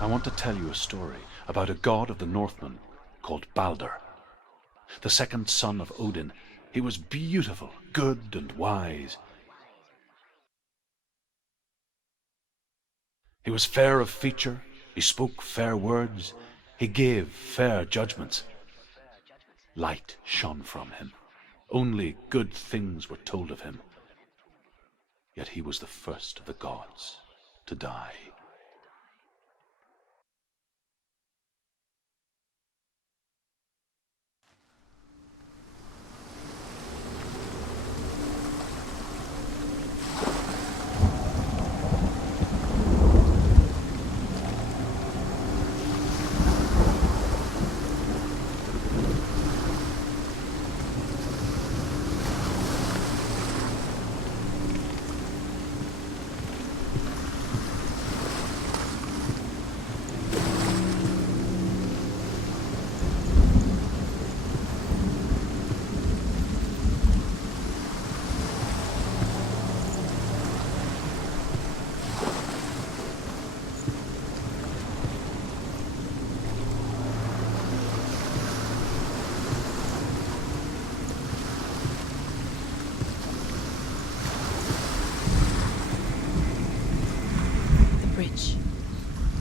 I want to tell you a story about a god of the Northmen called Balder. The second son of Odin, he was beautiful, good and wise. He was fair of feature, he spoke fair words, he gave fair judgments. Light shone from him. Only good things were told of him. Yet he was the first of the gods to die.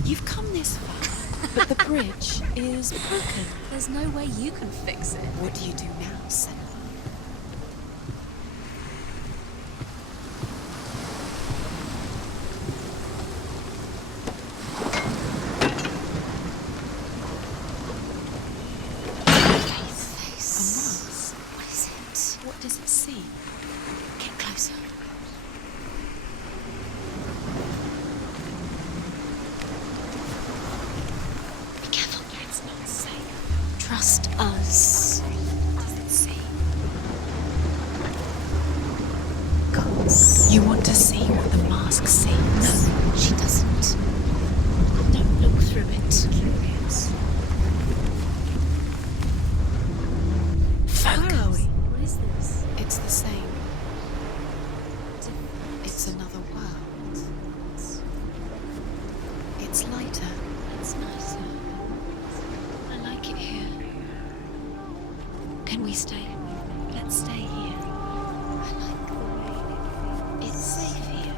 You've come this far, but the bridge is broken. There's no way you can fix it. What do you do now, Senua? Face. What is it? What does it see? Get closer. Trust us. What does it see? Gods. You want to see what the mask sees? No, she doesn't. Don't look through it. Curious. Focus. Where are we? What is this? It's the same. It's another world. It's lighter. It's nicer. I like it here. Can we stay? Let's stay here. I like the way it's safe here.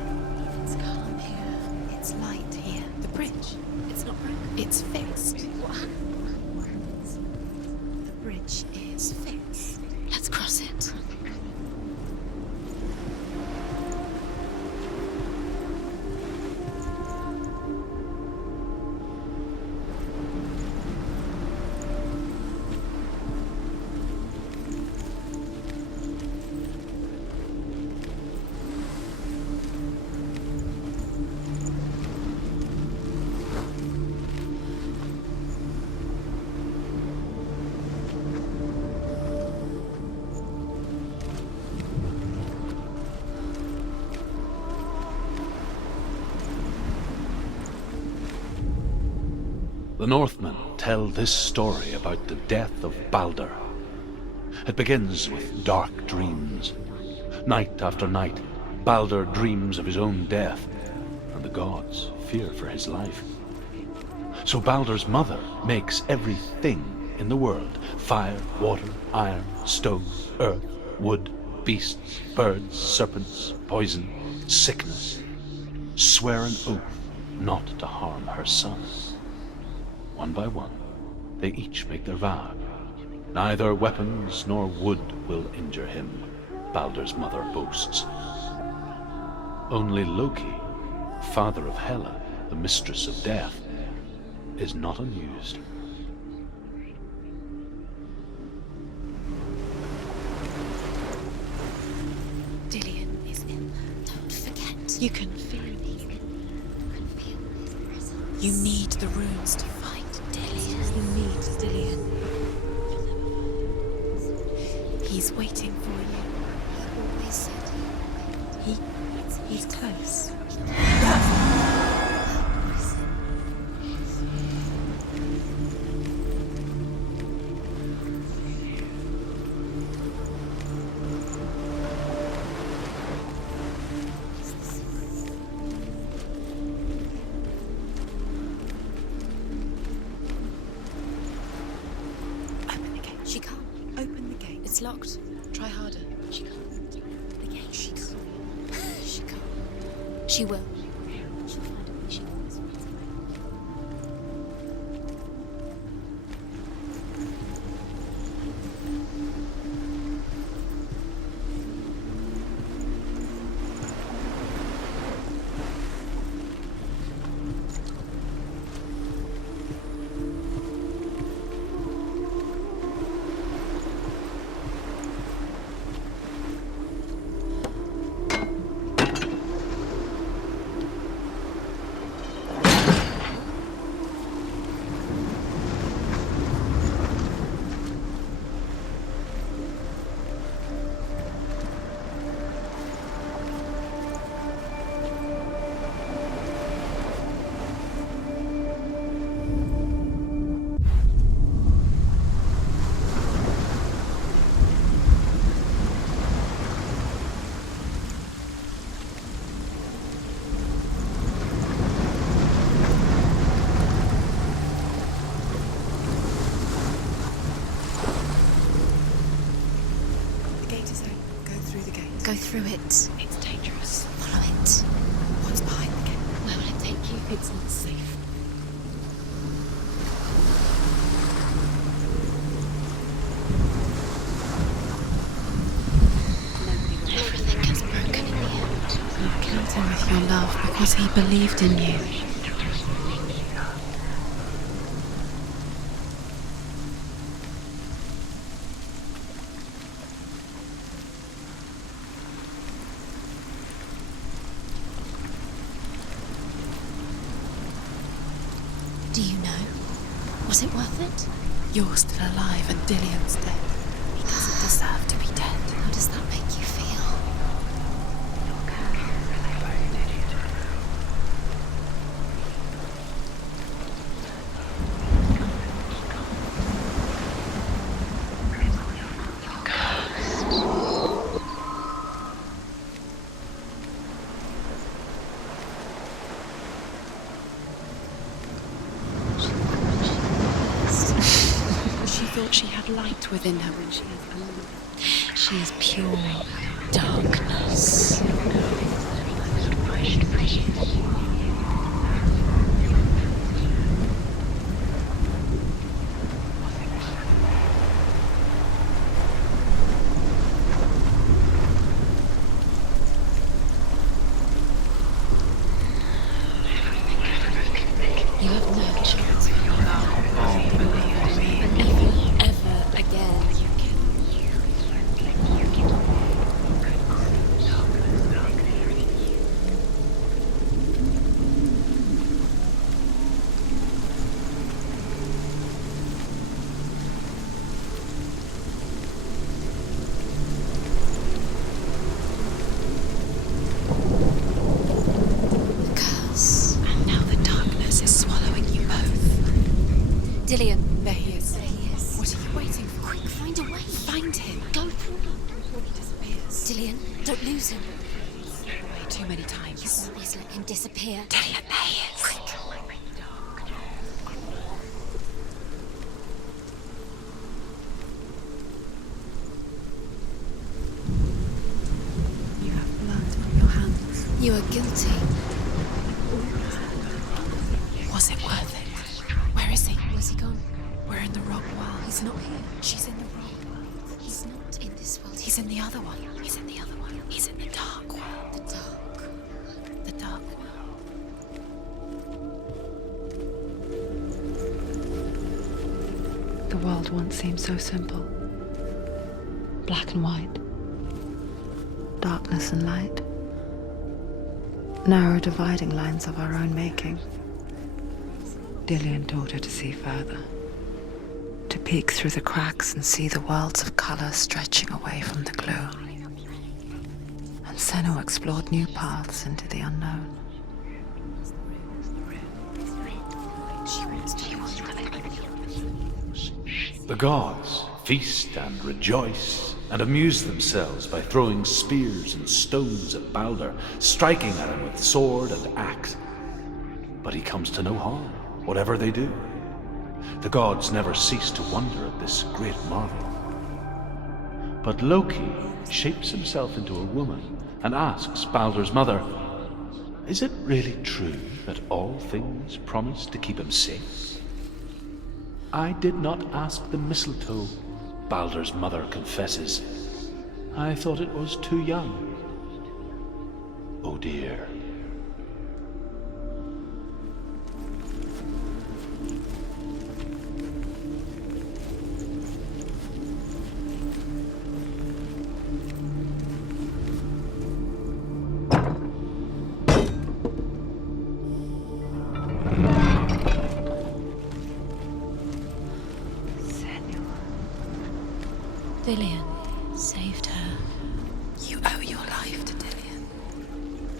It's calm here. It's light here. The bridge. It's not broken. It's fixed. What? The bridge is fixed. Let's cross it. The Northmen tell this story about the death of Balder. It begins with dark dreams. Night after night, Balder dreams of his own death, and the gods fear for his life. So Balder's mother makes everything in the world: fire, water, iron, stone, earth, wood, beasts, birds, serpents, poison, sickness, swear an oath not to harm her son. One by one, they each make their vow. Neither weapons nor wood will injure him, Balder's mother boasts. Only Loki, father of Hela, the mistress of death, is not amused. Dillion is in there. Don't forget. You can feel it. You can feel his presence. You need the runes to fight Dillion. You need Dillion. He's waiting for you. He always said He's close. Try harder. She can't. The gate. She can't. She can't. She will. She'll find a way. She always finds a way. Go through it. It's dangerous. Follow it. What's behind the gate? Where will it take you? It's not safe. Everything gets broken in here. You killed him with your love because he believed in you. Do you know? Was it worth it? You're still alive and Dillian's dead. He doesn't deserve to be dead. How does that make you feel? She thought she had light within her when she is alone. She is pure darkness. You have no chance of your love. Even ever again. Curse. And now the darkness is swallowing you both. Dillian. There he is. There he is. What are you waiting for? Quick, find a way. Find him. Go through. Before he disappears. Dillian, don't lose him. Way too many times. Always let him disappear. Dillian, there he is. You have blood on your hands. You are guilty. Was it worth it? Where is he? Where's he gone? We're in the wrong world. He's not here. She's in the wrong world. He's not in this world. He's in the other one. He's in the other one. He's in the dark world. the dark. The dark world. The world once seemed so simple. Black and white. Darkness and light. Narrow dividing lines of our own making. Dillian taught her to see further. To peek through the cracks and see the worlds of color stretching away from the glue. And Senua explored new paths into the unknown. The gods feast and rejoice and amuse themselves by throwing spears and stones at Balder, striking at him with sword and axe. But he comes to no harm, whatever they do. The gods never cease to wonder at this great marvel. But Loki shapes himself into a woman and asks Baldur's mother, "Is it really true that all things promise to keep him safe?" "I did not ask the mistletoe," Baldur's mother confesses. "I thought it was too young." Oh dear. Dillion saved her. You owe your life to Dillion.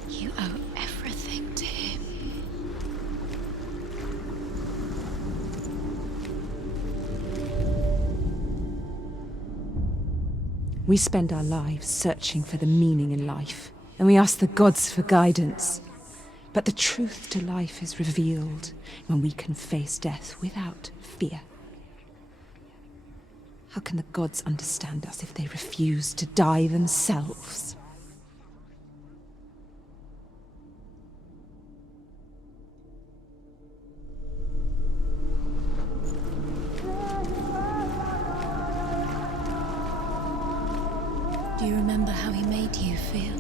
You owe everything to him. We spend our lives searching for the meaning in life, and we ask the gods for guidance. But the truth to life is revealed when we can face death without fear. How can the gods understand us if they refuse to die themselves? Do you remember how he made you feel?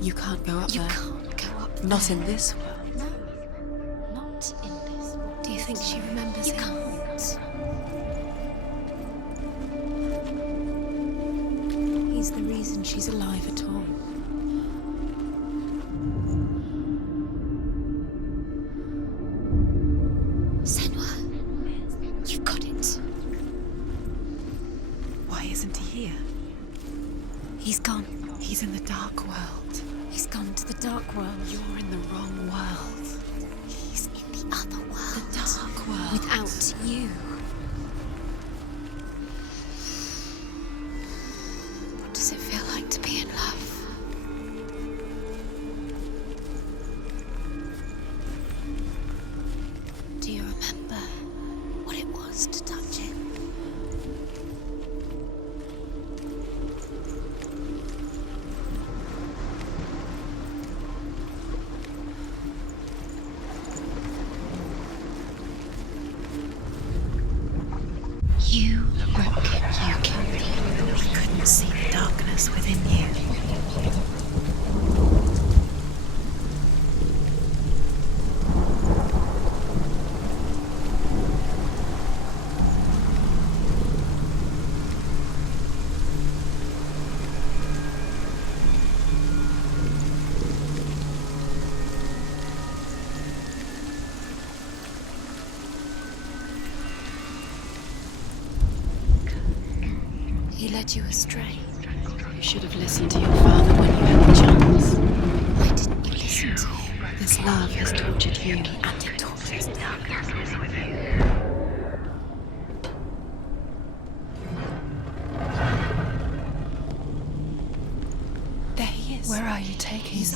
You can't go up You there. can't go up Not there. in this world. No, not in this. Do you think she remembers him? Can't. He's the reason she's alive at all. Senua, you've got it. Why isn't he here? He's gone. He's in the dark world. He's gone to the dark world. You're in the wrong world. He's in the other world. The dark world. Without you. What does it feel like to be in love? Do you remember what it was to touch him? You killed him. We couldn't see the darkness within you. He led you astray. You should have listened to your father when you had the chance. Why didn't you listen to him? This love has tortured you. And it tortures darkness within you. Where are you taking me?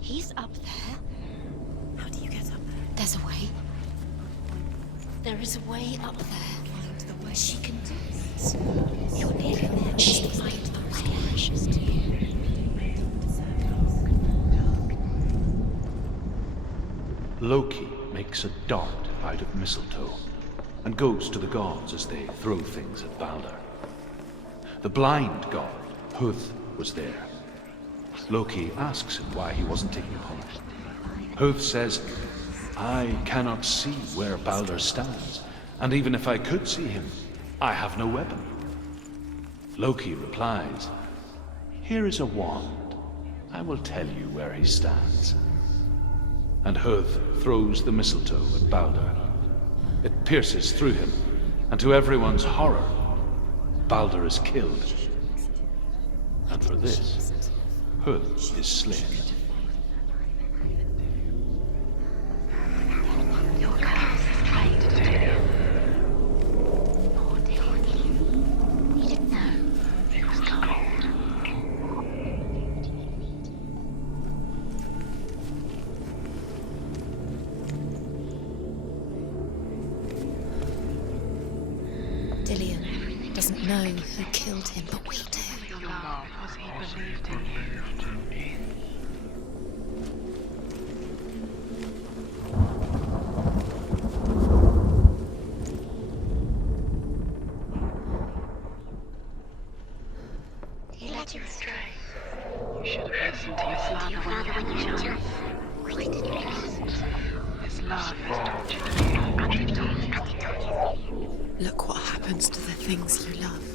He's up there. How do you get up there? There's a way. There is a way up there. Find the way. She can do this. You're nearly there. Just find the way. Precious to you. Loki makes a dart out of mistletoe and goes to the gods as they throw things at Balder. The blind god, Huth, was there. Loki asks him why he wasn't taking a punch. Huth says, I cannot see where Balder stands, and even if I could see him, I have no weapon. Loki replies, here is a wand. I will tell you where he stands. And Huth throws the mistletoe at Balder. It pierces through him, and to everyone's horror, Balder is killed. And for this, Huth is slain. Dillion doesn't know who killed him, but we do. He led you astray. You should have listened to your father when you chose. Why did you listen? His love has taught you. Look what happens to the things you love.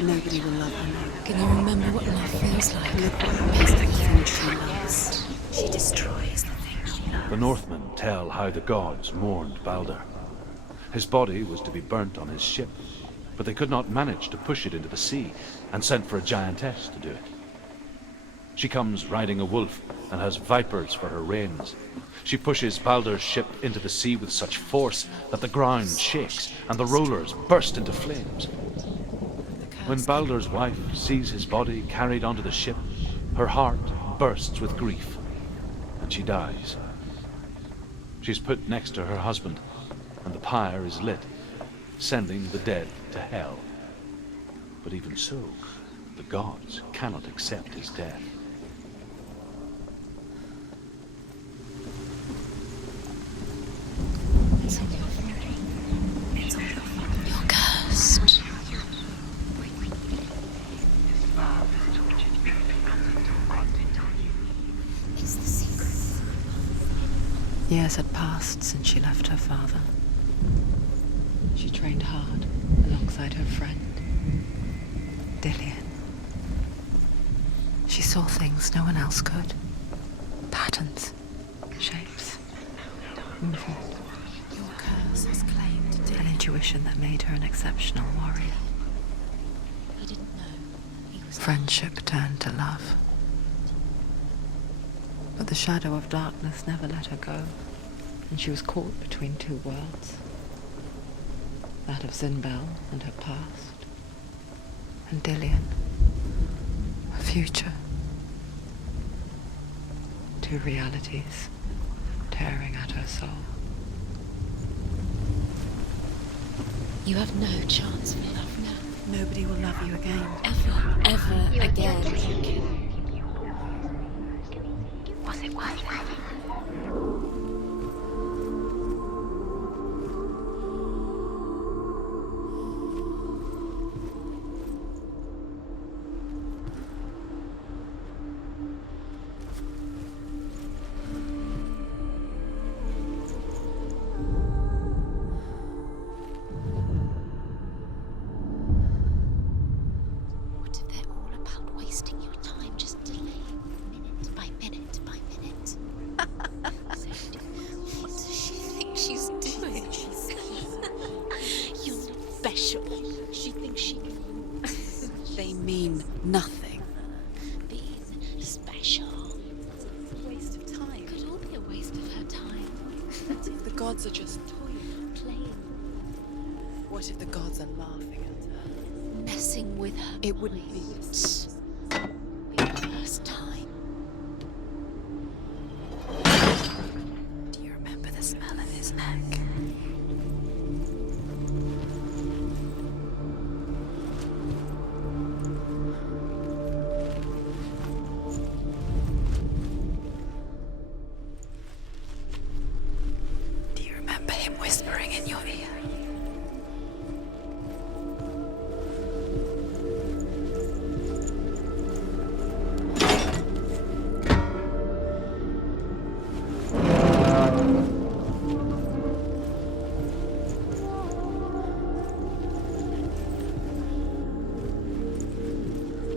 Nobody will love her now. Can you remember what love feels like? Look what happens to the things she loves. She destroys the things she loves. The Northmen tell how the gods mourned Balder. His body was to be burnt on his ship, but they could not manage to push it into the sea, and sent for a giantess to do it. She comes riding a wolf and has vipers for her reins. She pushes Balder's ship into the sea with such force that the ground shakes and the rollers burst into flames. When Balder's wife sees his body carried onto the ship, her heart bursts with grief, and she dies. She's put next to her husband, and the pyre is lit, sending the dead to hell. But even so, the gods cannot accept his death. It's all your fault. It's all your fault. You're cursed. It's the secret. Years had passed since she left her father. She trained hard alongside her friend, Dillion. She saw things no one else could. Patterns, shapes, movement. Your curse has claimed Dillion. An intuition that made her an exceptional warrior. He didn't know he was. Friendship turned to love. But the shadow of darkness never let her go, and she was caught between two worlds. That of Zinbel and her past, and Dillion, her future. Two realities tearing at her soul. You have no chance for love now. Nobody will love you again. Ever again. Was it worth it? What if they're all about wasting your time just delaying? by minute by minute. What does she think she's doing? You're special. She thinks she can. They mean nothing. Being special. Waste of time. Could all be a waste of her time. What if the gods are just toying? Playing. What if the gods are laughing at her? Messing with her. It wouldn't be this. Be the first time. Do you remember the smell of his neck? Do you remember him whispering in your ear?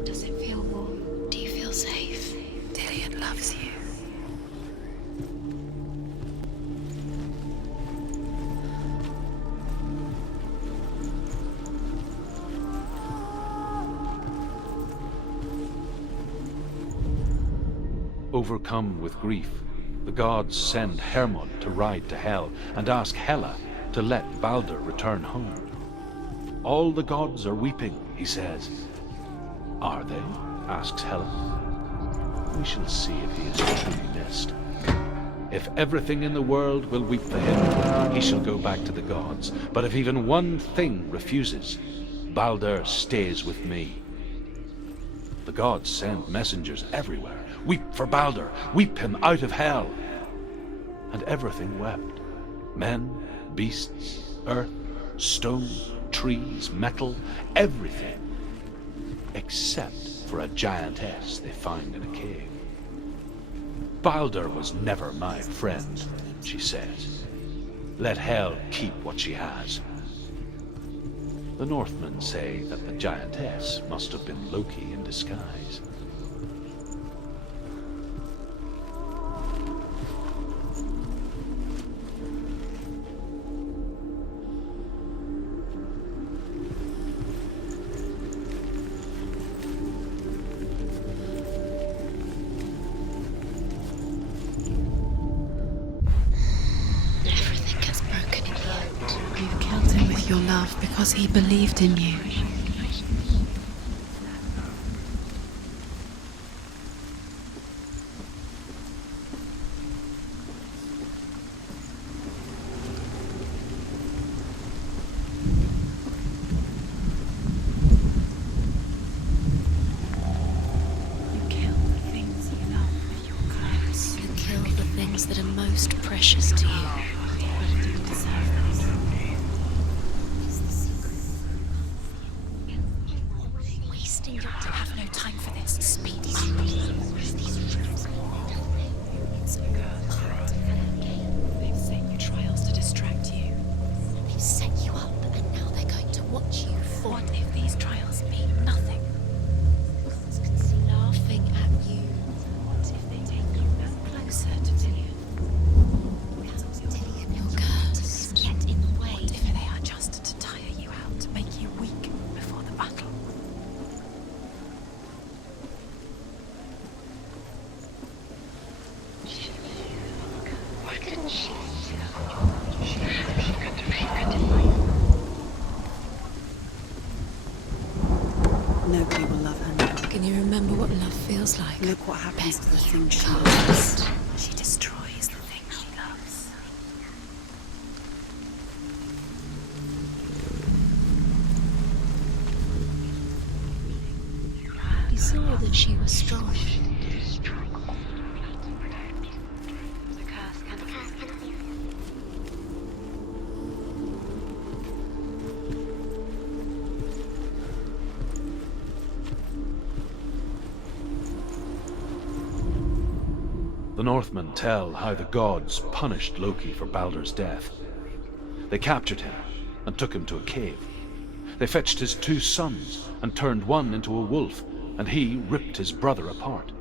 Does it feel warm? Do you feel safe? Dillian loves you. Overcome with grief, the gods send Hermod to ride to Hell and ask Hela to let Balder return home. All the gods are weeping, he says. Are they? Asks Hela. We shall see if he is truly missed. If everything in the world will weep for him, he shall go back to the gods. But if even one thing refuses, Balder stays with me. The gods send messengers everywhere. Weep for Balder, weep him out of Hell. And everything wept. Men, beasts, earth, stone, trees, metal, everything. Except for a giantess they find in a cave. Balder was never my friend, she says. Let Hel keep what she has. The Northmen say that the giantess must have been Loki in disguise. Everything gets broken in blood. You've killed him with your love because he believed in you. You kill the things you love with your curse. You kill the things that are most precious to you. Wasting your time. I have no time for this. Speed. They've set you trials to distract you. They've set you up, and now they're going to watch you. What if these trials mean nothing? Laughing at you. What if they take you closer to Dillian? Dillian, your curse get in the way. What if they are just to tire you out, to make you weak before the battle? Why couldn't she? Nobody will love her now. Can you remember what love feels like? Look what happens to the things she loves. She destroys the things she loves. You saw that she was strong. The Northmen tell how the gods punished Loki for Balder's death. They captured him and took him to a cave. They fetched his 2 sons and turned one into a wolf, and he ripped his brother apart.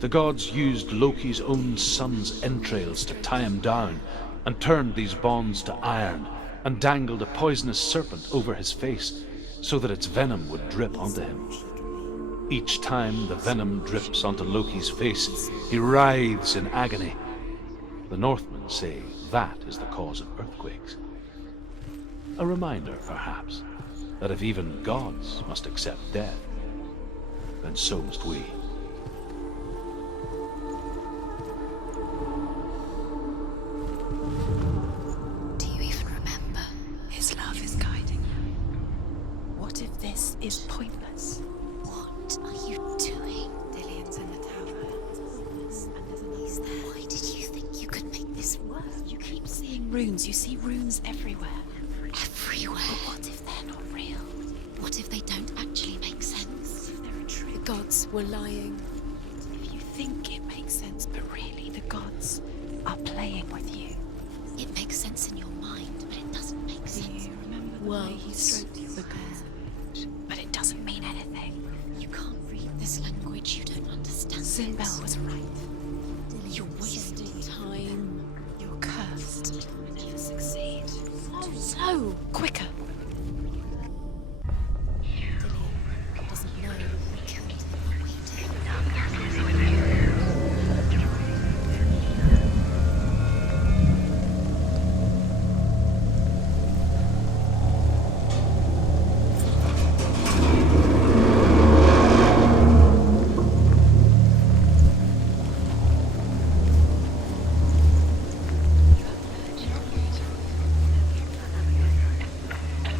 The gods used Loki's own son's entrails to tie him down, and turned these bonds to iron, and dangled a poisonous serpent over his face, so that its venom would drip onto him. Each time the venom drips onto Loki's face, he writhes in agony. The Northmen say that is the cause of earthquakes. A reminder, perhaps, that if even gods must accept death, then so must we. Do you even remember? His love is guiding you. What if this is pointless? What are you doing? Dillian's in the tower. And there's an ace there. Why did you think you could make this work? You keep seeing runes. You see runes everywhere. Everywhere. But what if they're not real? What if they don't actually make sense? If they're a trick? The gods were lying. If you think it makes sense, but really the gods are playing with you. It makes sense in your mind, but it doesn't make Do sense. you remember the way he Worlds. stroked your hair? But it doesn't mean anything. You can't read this language, you don't understand Sinbel it. was right. You're wasting time. You're cursed. You'll never succeed. So, quicker. Dillian doesn't know we killed him. We did.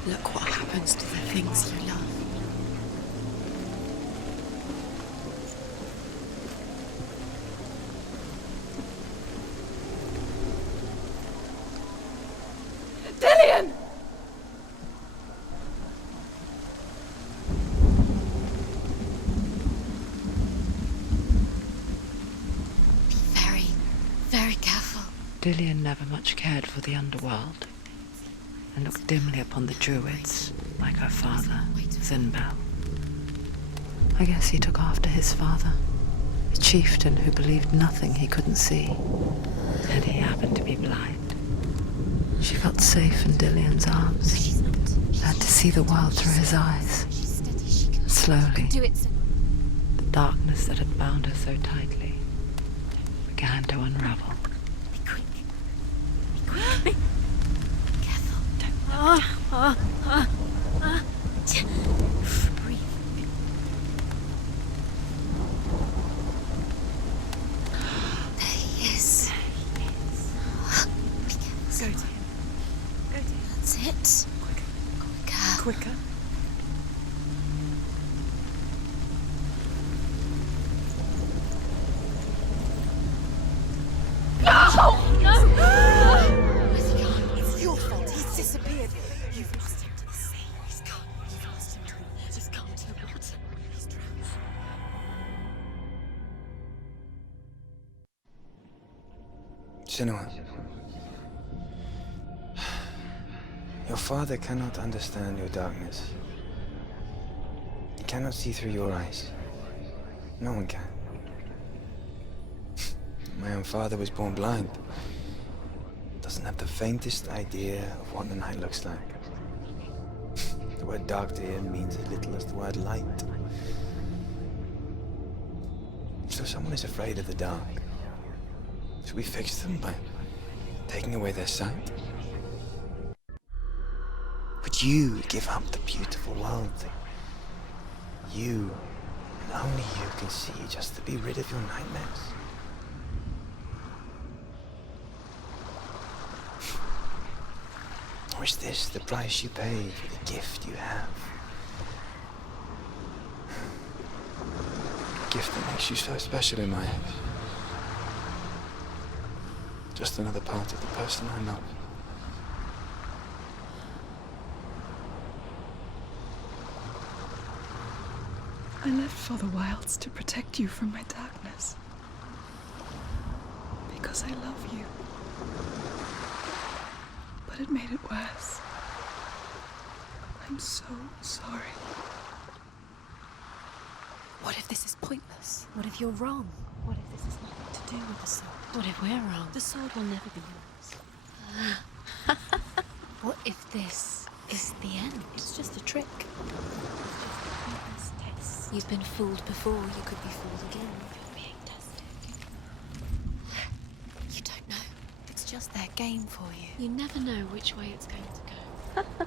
Look what happens to the things you love. Dillian! Be very, very careful. Dillian never much cared for the underworld, and looked dimly upon the druids, like her father, Sinbel. I guess he took after his father, a chieftain who believed nothing he couldn't see, and he happened to be blind. She felt safe in Dillian's arms, She's not. had to see the world through his eyes. She's steady. She can Slowly, do it. Senua. the darkness that had bound her so tightly began to unravel. Be quick. Be quick. Be careful. Breathe. There he is. Be careful. Go to him. Go to him. That's it. Quicker. Quicker. Where's he gone? It's your fault. He's disappeared. You've lost him to the sea. He's gone. You've lost him to the He's gone to the water. He's drowned. Senua, your father cannot understand your darkness. He cannot see through your eyes. No one can. My own father was born blind. Doesn't have the faintest idea of what the night looks like. The word dark to him means as little as the word light. So someone is afraid of the dark. Should we fix them by taking away their sight? Would you give up the beautiful world that you, and only you, can see just to be rid of your nightmares? Or is this the price you pay for the gift you have? A gift that makes you so special in my eyes. Just another part of the person I love. I left for the wilds to protect you from my darkness. Because I love you. But it made it worse. I'm so sorry. What if this is pointless? What if you're wrong? What if this has nothing to do with the sword? What if we're wrong? The sword will never be yours. What if this is the end? It's just a trick. You've been fooled before, you could be fooled again. You're being tested. You don't know. It's just their game for you. You never know which way it's going to go.